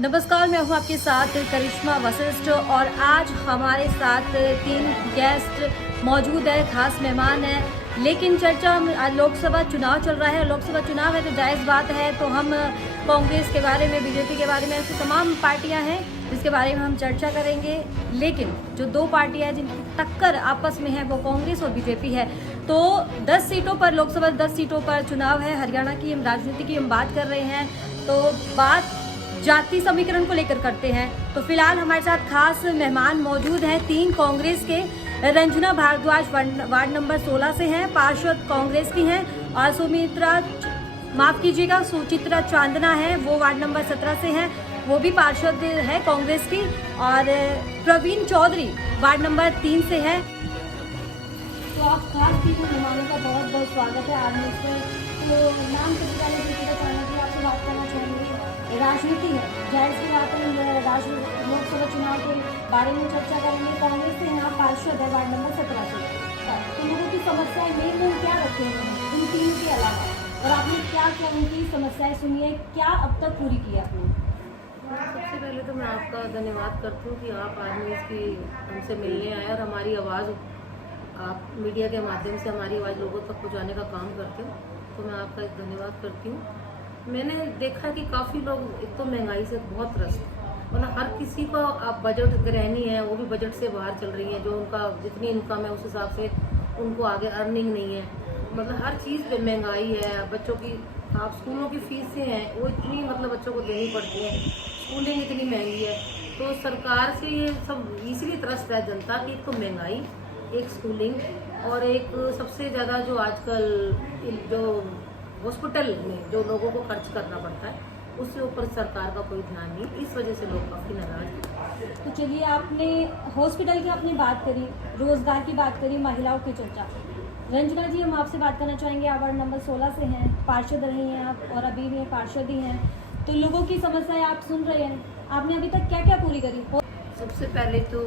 नमस्कार, मैं हूं आपके साथ करिश्मा वशिष्ठ और आज हमारे साथ 3 गेस्ट मौजूद है, खास मेहमान है। लेकिन चर्चा आज लोकसभा चुनाव चल रहा है, लोकसभा चुनाव है तो जायज़ बात है, तो हम कांग्रेस के बारे में, बीजेपी के बारे में, ऐसी तमाम पार्टियां हैं जिसके बारे में हम चर्चा करेंगे। लेकिन जो 2 पार्टियां हैं जिनकी टक्कर आपस में है वो कांग्रेस और बीजेपी है। तो 10 सीटों पर, लोकसभा 10 सीटों पर चुनाव है, हरियाणा की हम राजनीति की हम बात कर रहे हैं। तो बात जाति समीकरण को लेकर करते हैं। तो फिलहाल हमारे साथ खास मेहमान मौजूद हैं, 3 कांग्रेस के। रंजना भारद्वाज वार्ड नंबर 16 से हैं, पार्षद कांग्रेस की हैं। और सुचित्रा चांदना है, वो वार्ड नंबर 17 से हैं, वो भी पार्षद है कांग्रेस की। और प्रवीण चौधरी वार्ड नंबर 3 से हैं। तो आप खास 3 मेहमानों का बहुत बहुत स्वागत है आज में। तो नाम से आपसे बात करना चाहेंगे। राजनीति है, जाहिर सी बात है, लोकसभा चुनाव के बारे में चर्चा करेंगे। कांग्रेस से यहाँ पार्षद है वार्ड नंबर 17 से। तो लोगों की समस्याएं मेन क्या रखी हैं इन 3 के अलावा, और आपने क्या क्या उनकी समस्याएं सुनी है, क्या अब तक पूरी की आपने? सबसे पहले तो मैं आपका धन्यवाद करती हूँ कि आप आज में इसकी हमसे मिलने आए और हमारी आवाज़, आप मीडिया के माध्यम से हमारी आवाज़ लोगों तक पहुँचाने का काम करते हो, तो मैं आपका धन्यवाद करती हूँ। मैंने देखा कि काफ़ी लोग एक तो महंगाई से बहुत त्रस्त, और हर किसी को आप बजट गृहिणी है, वो भी बजट से बाहर चल रही है। जो उनका जितनी इनकम है उस हिसाब से उनको आगे अर्निंग नहीं है। मतलब हर चीज़ पे महंगाई है। बच्चों की, आप स्कूलों की फीसें हैं वो इतनी, मतलब बच्चों को देनी पड़ती है, स्कूलिंग इतनी महंगी है। तो सरकार से ये सब इसीलिए त्रस्त है जनता की, एक तो महंगाई, एक स्कूलिंग, और एक सबसे ज़्यादा जो आजकल जो हॉस्पिटल में जो लोगों को खर्च करना पड़ता है, उसके ऊपर सरकार का कोई ध्यान नहीं। इस वजह से लोग काफ़ी नाराज हैं। तो चलिए, आपने हॉस्पिटल की आपने बात करी, रोजगार की बात करी, महिलाओं की चर्चा। रंजना जी, हम आपसे बात करना चाहेंगे। आप वार्ड नंबर 16 से हैं, पार्षद रही हैं आप, और अभी भी पार्षद ही हैं। तो लोगों की समस्याएं आप सुन रहे हैं, आपने अभी तक क्या क्या पूरी करी? सबसे पहले तो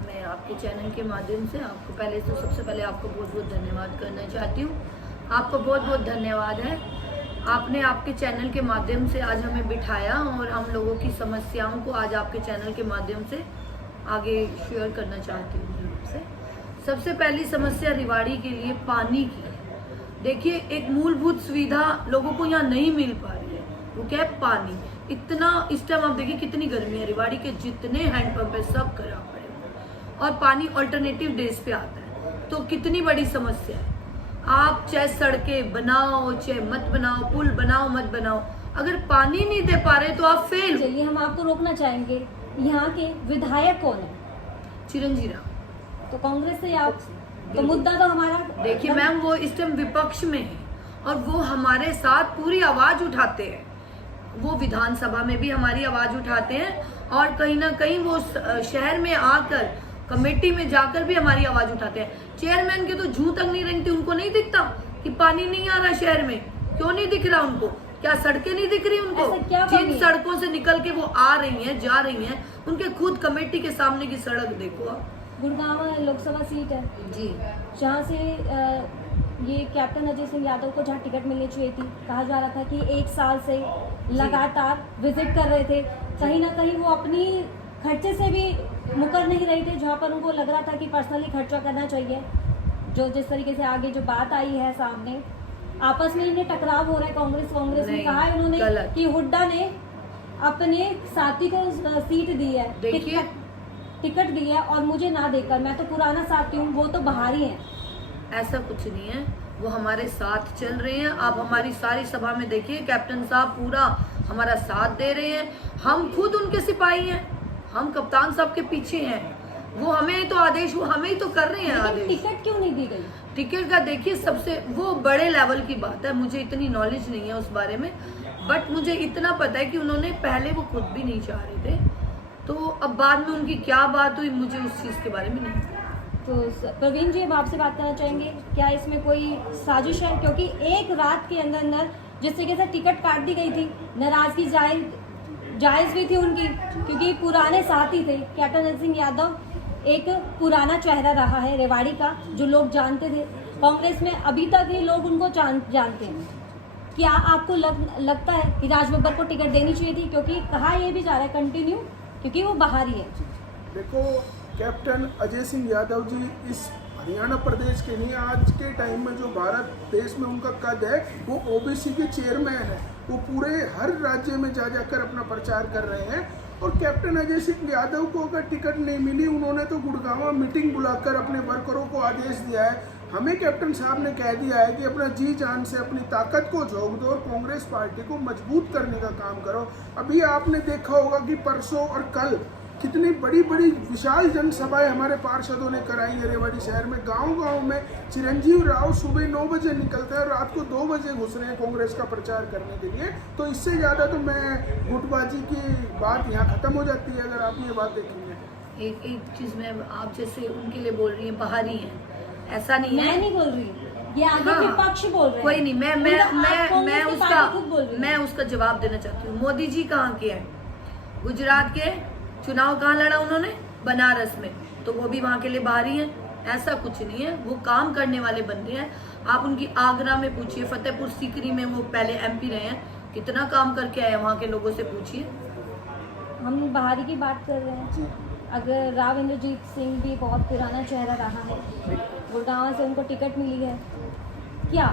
मैं आपके चैनल के माध्यम से सबसे पहले आपको बहुत बहुत धन्यवाद करना चाहती हूँ। आपको बहुत बहुत धन्यवाद है, आपने आपके चैनल के माध्यम से आज हमें बिठाया और हम लोगों की समस्याओं को आज आपके चैनल के माध्यम से आगे शेयर करना चाहती हूँ आपसे। सबसे पहली समस्या रिवाड़ी के लिए पानी की है। देखिए, एक मूलभूत सुविधा लोगों को यहाँ नहीं मिल पा रही है, वो क्या है? पानी। इतना इस टाइम आप देखिए कितनी गर्मी है, रिवाड़ी के जितने हैंडपंप है सब खराब पड़े हुए, और पानी ऑल्टरनेटिव डेज पे आता है। तो कितनी बड़ी समस्या है। आप चाहे सड़कें बनाओ चाहे मत बनाओ, पुल बनाओ मत बनाओ, अगर पानी नहीं दे पा रहे तो आप फेल। चलिए, हम आपको रोकना चाहेंगे। यहाँ के विधायक कौन है? चिरंजी राव। तो कांग्रेस से आप, तो मुद्दा तो हमारा, देखिए मैम, वो इस टाइम विपक्ष में है और वो हमारे साथ पूरी आवाज उठाते हैं। वो विधानसभा में भी हमारी आवाज उठाते हैं, और कहीं ना कहीं वो शहर में आकर कमेटी में जाकर भी हमारी आवाज उठाते हैं। चेयरमैन के तो जूं तक नहीं रेंगती, उनको नहीं दिखता कि पानी नहीं आ रहा शहर में। क्यों नहीं दिख रहा उनको? क्या सड़कें नहीं दिख रही उनको? जिन सड़कों से निकल के वो आ रही हैं, जा रही हैं, उनके खुद कमेटी के सामने की सड़क देखो आप। गुड़गांव लोकसभा सीट है जी, जहाँ से ये कैप्टन अजय सिंह यादव को जहाँ टिकट मिलनी चाहिए थी, कहा जा रहा था कि 1 साल से लगातार विजिट कर रहे थे, कहीं ना कहीं वो अपनी खर्चे से भी मुकर नहीं रहे थे, जहाँ पर उनको लग रहा था कि पर्सनली खर्चा करना चाहिए। जो जिस तरीके से आगे जो बात आई है सामने, आपस में इन्हें टकराव हो रहा है। कांग्रेस ने कहा है उन्होंने कि हुड्डा ने अपने साथी को सीट दी है, टिकट दी है, और मुझे ना देकर, मैं तो पुराना साथी हूँ, वो तो बाहरी है। ऐसा कुछ नहीं है, वो हमारे साथ चल रहे हैं। आप हमारी सारी सभा में देखिए, कैप्टन साहब पूरा हमारा साथ दे रहे हैं। हम खुद उनके सिपाही हैं, हम कप्तान साहब के पीछे हैं। वो हमें ही तो आदेश, वो हमें ही तो कर रहे हैं आदेश। टिकट क्यों नहीं दी गई? टिकट का देखिए, सबसे वो बड़े लेवल की बात है, मुझे इतनी नॉलेज नहीं है उस बारे में, बट मुझे इतना पता है कि उन्होंने पहले वो खुद भी नहीं चाह रहे थे, तो अब बाद में उनकी क्या बात हुई मुझे उस चीज के बारे में नहीं पता। तो प्रवीण जी, हम आपसे बात करना चाहेंगे, क्या इसमें कोई साजिश है? क्योंकि एक रात के अंदर अंदर जिस तरीके से टिकट काट दी गई थी, नाराजगी जायज भी थी उनकी, क्योंकि पुराने साथी थे। कैप्टन अजय सिंह यादव एक पुराना चेहरा रहा है रेवाड़ी का, जो लोग जानते थे। कांग्रेस में अभी तक ही लोग उनको जानते हैं। क्या आपको लगता है कि राज बब्बर को टिकट देनी चाहिए थी, क्योंकि कहा ये भी जा रहा है कंटिन्यू, क्योंकि वो बाहरी है। देखो, कैप्टन अजय सिंह यादव जी इस हरियाणा प्रदेश के नहीं, आज के टाइम में जो भारत देश में उनका कद है वो ओबीसी के चेयरमैन है। वो पूरे हर राज्य में जा जाकर अपना प्रचार कर रहे हैं। और कैप्टन अजय सिंह यादव को अगर टिकट नहीं मिली, उन्होंने तो गुड़गांव मीटिंग बुलाकर अपने वर्करों को आदेश दिया है। हमें कैप्टन साहब ने कह दिया है कि अपना जी जान से अपनी ताकत को झोंक दो और कांग्रेस पार्टी को मजबूत करने का काम करो। अभी आपने देखा होगा कि परसों और कल कितनी बड़ी बड़ी विशाल जनसभाएं हमारे पार्षदों ने कराई है रेवाड़ी शहर में। गांव-गांव में चिरंजीव राव सुबह 9 बजे निकलता है और रात को 2 बजे घुस रहे हैं कांग्रेस का प्रचार करने के लिए। तो इससे ज़्यादा तो मैं गुटबाजी की बात यहाँ ख़त्म हो जाती है अगर आप ये बात देखेंगे। एक चीज़ मैं आप जैसे उनके लिए बोल रही हैं, बाहरी हैं, ऐसा नहीं है। मैं नहीं बोल रही, ये आगे हाँ, विपक्ष बोल रहे हैं। कोई नहीं, मैं उसका जवाब देना चाहती हूँ। मोदी जी कहाँ के हैं? गुजरात के चुनाव कहाँ लड़ा उन्होंने? बनारस में। तो वो भी वहाँ के लिए बाहरी हैं? ऐसा कुछ नहीं है, वो काम करने वाले बंदे हैं। आप उनकी आगरा में पूछिए, फतेहपुर सीकरी में वो पहले एमपी रहे हैं, कितना काम करके आए वहाँ के लोगों से पूछिए। हम बाहरी की बात कर रहे हैं। अगर राव इंद्रजीत सिंह भी बहुत पुराना चेहरा रहा है, गुड़गांव से उनको टिकट मिली है, क्या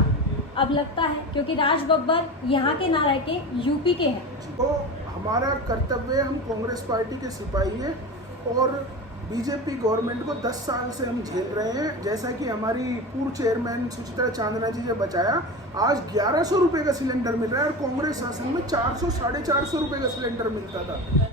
अब लगता है क्योंकि राज बब्बर यहाँ के ना रह के यूपी के हैं? तो हमारा कर्तव्य है, हम कांग्रेस पार्टी के सिपाही हैं और बीजेपी गवर्नमेंट को 10 साल से हम झेल रहे हैं। जैसा कि हमारी पूर्व चेयरमैन सुचित्रा चांदना जी ने बताया, आज 1100 रुपये का सिलेंडर मिल रहा है और कांग्रेस शासन में 400 साढ़े 400 रुपये का सिलेंडर मिलता था।